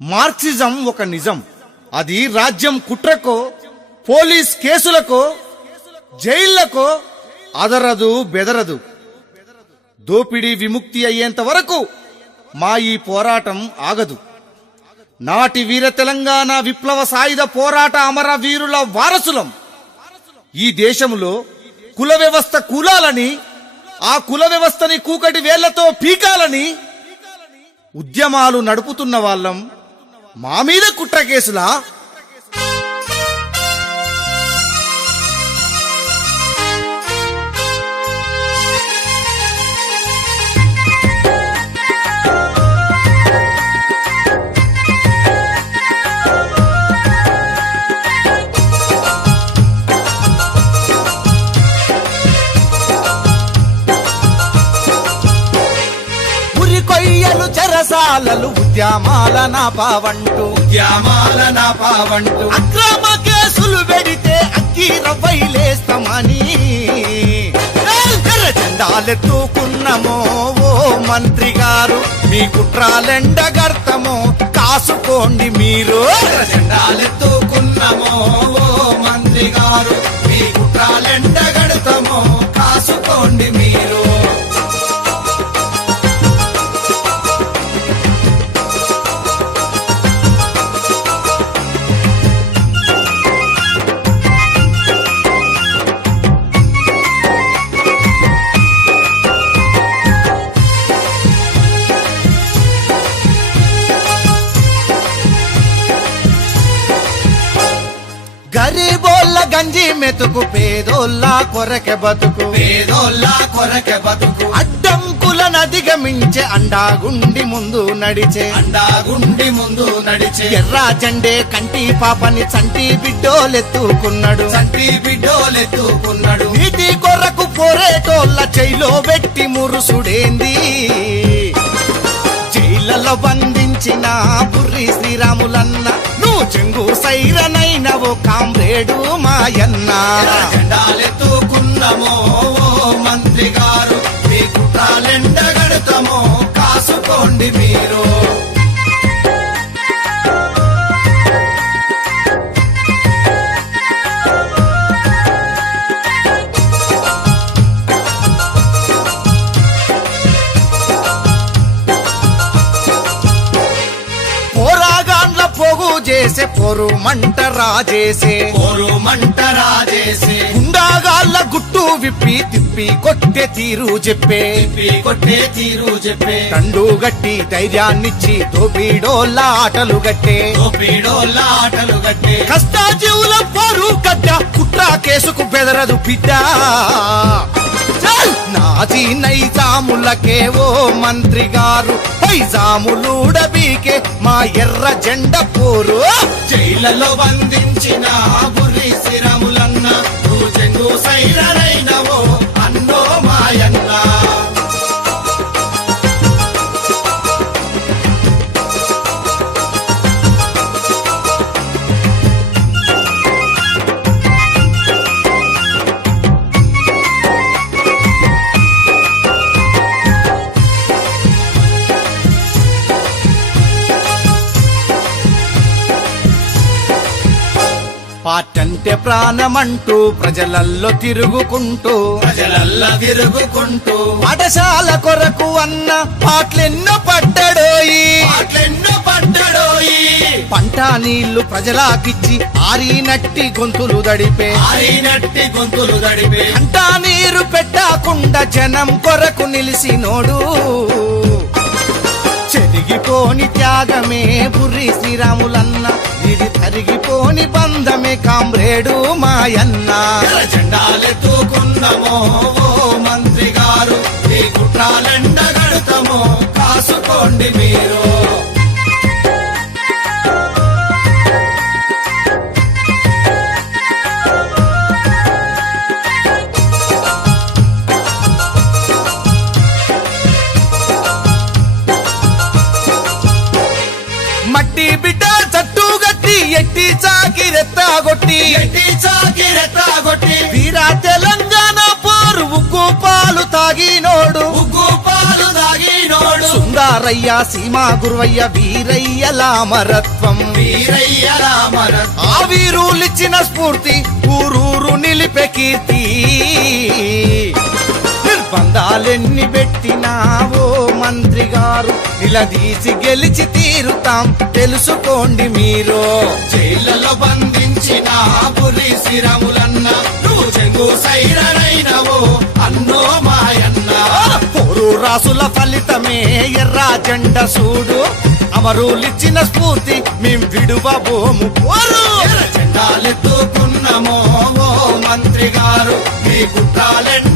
Marxism ఒక నిజం. అది రాజ్యం కుట్రకో, పోలీస్ కేసులకో, జైళ్లకో అదరదు బెదరదు. దోపిడీ విముక్తి అయ్యేంత వరకు మా ఈ పోరాటం ఆగదు. నాటి వీర తెలంగాణ విప్లవ సాయుధ పోరాట అమర వీరుల వారసులం. ఈ దేశంలో కుల వ్యవస్థ కూలాలని, ఆ కుల వ్యవస్థని కూకటి వేళ్లతో పీకాలని ఉద్యమాలు నడుపుతున్న వాళ్ళం. మా మీద కుట్ర కేసులా? కొయ్యలు చెరసాలలు ఉద్యమాల నాపావంటూ అక్రమ కేసులు పెడితే అక్కి రవ్వైలేస్తామని జెండాలెత్తుకున్నమో ఓ మంత్రి గారు, మీ కుట్రాలెండగర్తమో కాసుకోండి మీరు. జెండాలెత్తుకున్నమో ఓ మంత్రి గారు, మీ కుట్రాలెండగడతామో కాసుకోండి మీరు. గరీబోళ్ళ గంజి మెతుకు, పేదోళ్ళ కొరకె బతుకు, అడ్డంకులను అధిగమించే అండాగుండి ముందు నడిచే ఎర్ర జెండే కంటి పాపని చంటి బిడ్డోలెత్తుకున్నాడు. నీతి కొరకు పోరేటోళ్ళ చైలో పెట్టి మురుసుడేంది, జైళ్లలో బంధించిన బుర్రి శ్రీరాములన్న, నువ్వు చెంగు సైరనైనవో కామ్రేడు మాయన్న. జెండాలెత్తుకున్నమో ఓ మంత్రి గారు, మీ కుట్రాలెండగడతామో కాసుకోండి మీరు. పోగు చేసే పొరు మంట రాజేసే గుండాగాళ్ళ గుట్టు విప్పి తిప్పి కొట్టే తీరు చెప్పే తండు గట్టి ధైర్యాన్నిచ్చి దోపిడోళ్ళ ఆటలు గట్టే కష్టాజీవుల పొరు గడ్డ కుట్ర కేసుకు బెదరదు బిడ్డ. నాజీ నైజాములకే ఓ మంత్రి గారు, పైజాములుడబీకే మా ఎర్ర జెండ పోరు. జైళ్లలో బంధించిన బుర్రి శ్రీరాములన్న, నువ్వు చెంగు సైరనైనవో అన్నో మాయన్న. పాటంటే ప్రాణమంటూ ప్రజలల్లో తిరుగుకుంటూ పాఠశాల కొరకు అన్న పాటలెన్నో పడ్డడోయి. పంట నీళ్లు ప్రజలాకిచ్చి ఆరినట్టి గొంతులు దడిపే పంట నీరు పెట్టకుండా జనం కొరకు నిలిసినోడు. చెరిగిపోని త్యాగమే బుర్రి శ్రీరాములన్న, ఇది తరిగిపోని బంధమే కామ్రేడు మాయన్న. జెండాలెత్తుకున్నమో ఓ మంత్రి గారు, మీ కుట్రాలెండగడతామో కాసుకోండి మీరు. మట్టి బిడ్డ చట్టు గట్టి ఎట్టి చాకిరెత్తాగొట్టి వీరా తెలంగాణ పోరు ఉగ్గు పాలు తాగినోడు. బంగారయ్య సీమా గురువయ్య వీరయ్యల అమరత్వం వీరయ్య రామరత్నం ఆ వీరులిచ్చిన స్ఫూర్తి ఊరూరు నిలిపే కీర్తి నిర్బంధాలెన్ని పెట్టినావో మంత్రి గారు నిలదీసి గెలిచి తీరుతాం తెలుసుకోండి మీరు జైళ్లలో బంధించిన పులి శిరములన్న నువ్వు చెంగు సైరనైనవో అన్నో మాయన్న పోరు రాసుల ఫలితమే ఎర్ర జెండ సూడు అమరులిచ్చిన స్ఫూర్తి మేం విడువబోము పోరు ఎర్ర జెండాలెత్తుకున్నమో ఓ మంత్రి గారు మీ కుట్రాలెన్న